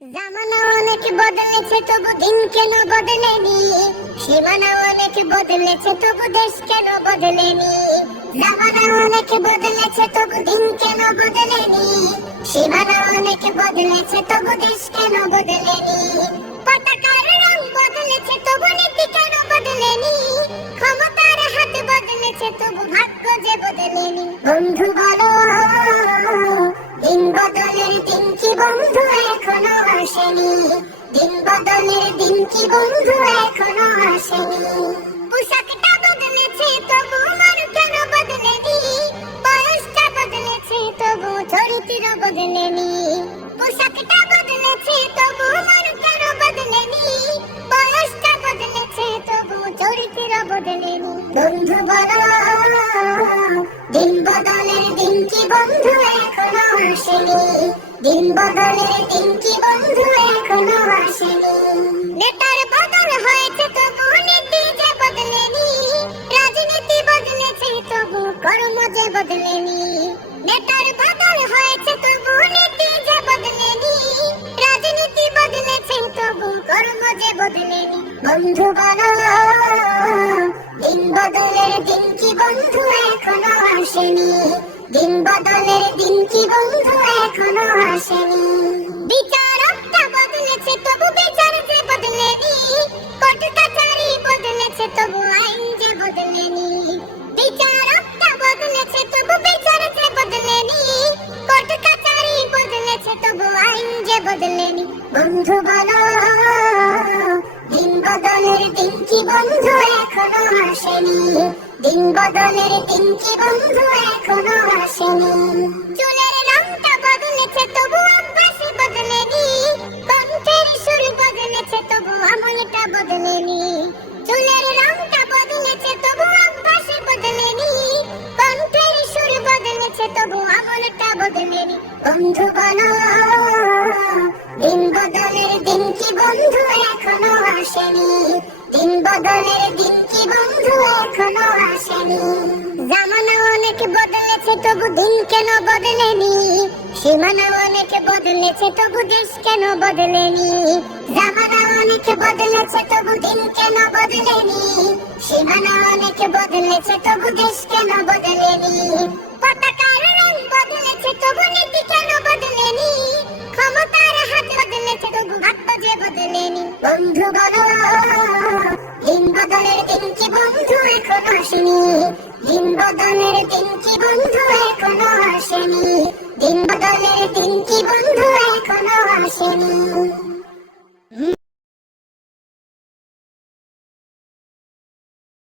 জামানা অনেক বদলেছে তবু দিন কেন বদলেনি, সীমানা অনেক বদলেছে তবু দেশ কেন বদলেনি। জামানা অনেক বদলেছে তবু দিন কেন বদলেনি, সীমানা অনেক বদলেছে তবু দেশ কেন বদলেনি। পতাকার রং বদলেছে তবু নীতি কেন বদলেনি, ক্ষমতার হাত বদলেছে তবু ভাগ্য যে বদলেনি। বন্ধু বলো দিন বদলের দিন কি বন্ধু এখনো আসেনি, দিন বদলের দিন কি বন্ধু এখনো আসেনি। পোশাকটা বদলেছে তবু মন কেন বদলেনি, বয়সটা বদলেছে তবু চরিত্র বদলেনি। পোশাকটা বদলেছে তবু মন কেন বদলেনি, বয়সটা বদলেছে তবু চরিত্র বদলেনি। বন্ধু বলো দিন বদলের দিন কি বন্ধু এখনো আসেনি, দিন বদলের দিন কি বন্ধু এখনো আসেনি। নেতার বদল হয়েছে তবু নীতি যে বদলেনি, রাজনীতি বদলেছে তবু কর্ম যে বদলেনি। নেতার বদল হয়েছে তবু নীতি যে বদলেনি, রাজনীতি বদলেছে তবু কর্ম যে বদলেনি। বন্ধু বলো দিন বদলের দিন কি বন্ধু এখনো আসেনি, দিন বদলের দিন কি বন্ধু এখনো আসেনি। বিচারকটা বদলেছে তবু বিচার যে বদলেনি, কোর্ট কাছারি বদলেছে তবু আইন যে বদলেনি। বিচারকটা বদলেছে তবু বিচার যে বদলেনি, কোর্ট কাছারি বদলেছে তবু আইন যে বদলেনি। বন্ধু বলো দিন বদলের দিন কি বন্ধু এখনো আসেনি, দিন বদলের দিন কি বন্ধু এখনো আসেনি। চুলের রংটা বদলেছে তবু অভ্যাস বদলেনি, কণ্ঠের সুর বদলেছে তবু আমলটা বদলেনি। চুলের রংটা বদলেছে তবু অভ্যাস বদলেনি, কণ্ঠের সুর বদলেছে তবু আমলটা বদলেনি। বন্ধু বলো দিন বদলের দিন কি বন্ধু এখনো আসেনি, দিন বদলের দিন কি বন্ধু এখনো আসেনি। জামানা অনেক বদলেছে তবু দিন কেন বদলেনি, সীমানা অনেক বদলেছে তবু দেশ কেন বদলেনি। জামানা অনেক বদলেছে তবু দিন কেন বদলেনি, সীমানা অনেক বদলেছে তবু দেশ কেন বদলেনি। পতাকার রং বদলেছে তবু নীতি কেন বদলেনি, ক্ষমতার হাত বদলেছে তবু ভাগ্য যে বদলেনি। বন্ধু বলো দিন বদলের দিন কি বন্ধু এখনো আসেনি, দিন বদলের দিন কি বন্ধু এখনো আসেনি, দিন বদলের দিন কি বন্ধু এখনো আসেনি।